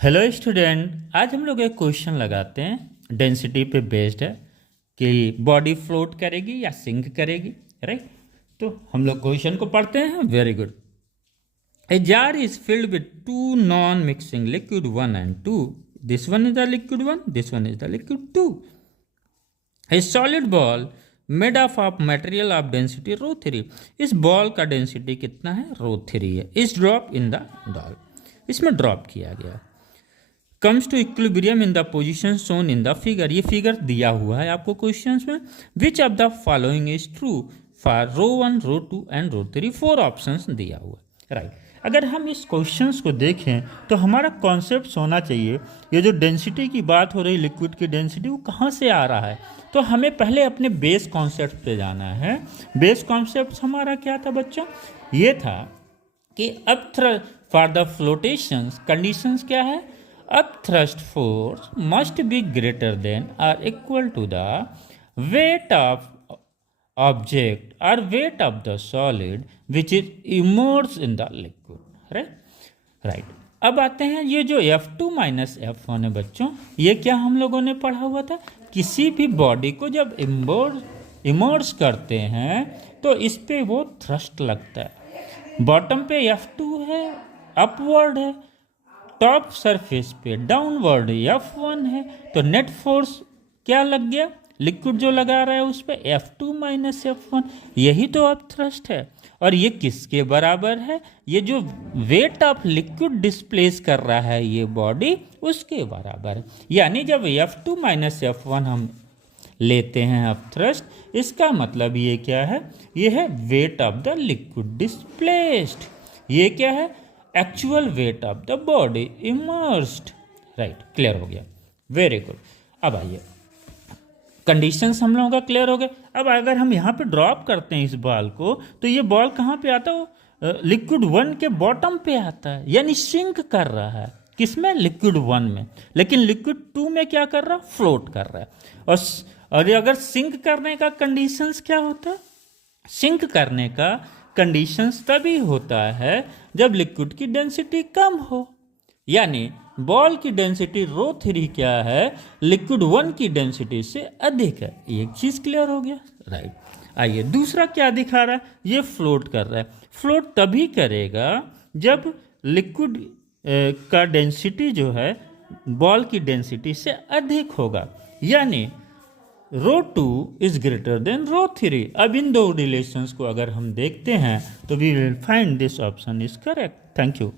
Hello student, आज हम लोग एक क्वेश्चन लगाते हैं डेंसिटी पे बेस्ड है कि बॉडी फ्लोट करेगी या सिंक करेगी, राइट। तो हम लोग क्वेश्चन को पढ़ते हैं। Very good. A jar is filled with two non mixing liquid 1 and 2. This one is the liquid 1, this one is the liquid 2. A solid ball made of material of density rho 3. इस ball का density कितना है? रो 3 है. इस drop in the doll, इसमें drop किया गया. Comes to equilibrium in the position shown in the figure. ये फिगर दिया हुआ है आपको क्वेश्चन में. Which of the following is true for row 1, row 2 and row 3. 4 options दिया हुआ है, राइट। अगर हम इस क्वेश्चंस को देखें तो हमारा कॉन्सेप्ट होना चाहिए, ये जो डेंसिटी की बात हो रही लिक्विड की डेंसिटी, वो कहाँ से आ रहा है? तो हमें पहले अपने बेस कॉन्सेप्ट पे जाना है. बेस कॉन्सेप्ट हमारा क्या था बच्चों? ये था कि अब फॉर द फ्लोटेशंस कंडीशंस क्या है? Upthrust force must be greater than or equal to the weight of object or weight of the solid which is immersed in the liquid, right. अब आते हैं ये जो F2 माइनस F1 है बच्चों, ये क्या हम लोगों ने पढ़ा हुआ था? किसी भी बॉडी को जब इमर्स करते हैं तो इस पे वो थ्रस्ट लगता है. बॉटम पे F2 है, अपवर्ड है. टॉप सरफेस पे डाउनवर्ड F1 है. तो नेट फोर्स क्या लग गया? लिक्विड जो लगा रहा है उस पर F2 माइनस F1. यही तो अब थ्रस्ट है. और ये किसके बराबर है? ये जो वेट ऑफ लिक्विड डिस्प्लेस कर रहा है ये बॉडी, उसके बराबर है. यानी जब F2 माइनस F1 हम लेते हैं अब थ्रस्ट, इसका मतलब ये क्या है? ये है weight of the liquid displaced. ये क्या है? Actual weight of the body immersed, right. Clear हो गया? Very good. अब आइए, कंडीशंस हम लोगों का क्लियर हो गया. अब अगर हम यहाँ पे ड्रॉप करते हैं इस बॉल को, तो ये बॉल कहाँ पे आता है? लिक्विड 1 के बॉटम पे आता है, यानी सिंक कर रहा है. किसमें? लिक्विड 1 में. लेकिन लिक्विड 2 में क्या कर रहा है? फ्लोट कर रहा है. और अगर सिंक करने का कंडीशंस क्या होता है? सिंक करने का कंडीशंस तभी होता है जब लिक्विड की डेंसिटी कम हो. यानी बॉल की डेंसिटी रो 3 क्या है? लिक्विड 1 की डेंसिटी से अधिक है. एक चीज क्लियर हो गया, राइट. आइए दूसरा क्या दिखा रहा है? ये फ्लोट कर रहा है. फ्लोट तभी करेगा जब लिक्विड का डेंसिटी जो है बॉल की डेंसिटी से अधिक होगा. यानी रो 2 इज ग्रेटर देन रो 3. अब इन दो रिलेशंस को अगर हम देखते हैं तो we will find this option is correct. Thank you.